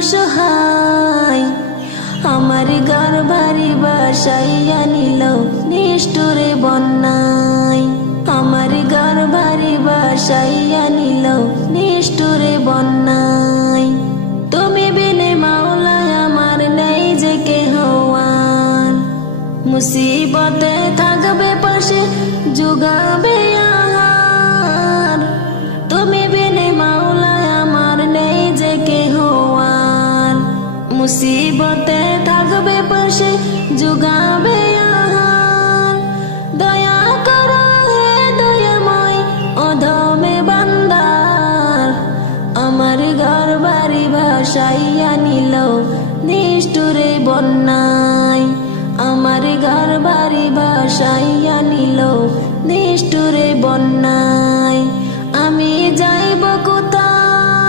অসহায় আমার ঘর বাড়ি বাসাইয়া নিল নিষ্ঠুরে বন্যায় আমার ঘর বাড়ি বাসাইয়া নিল নিষ্ঠুরে বন্যায় তুমি বিনে মাওলা আমার নেই যে কেহ আর মুসিবতে থাকবে পাশে জুগাবে আহার তুমি বিনে মাওলা আমার নেই যে কেহ আর মুসিবতে থাকবে পাশে জুগাবে আহার দয়া করো হে দয়াময় অধমে বান্দার আমার ঘর বাড়ি ভাসাইয়া নিল নিষ্ঠুরে বন্যায় আমার ঘর বাড়ি ভাসাইয়া নিল নিষ্ঠুরে বন্যায়।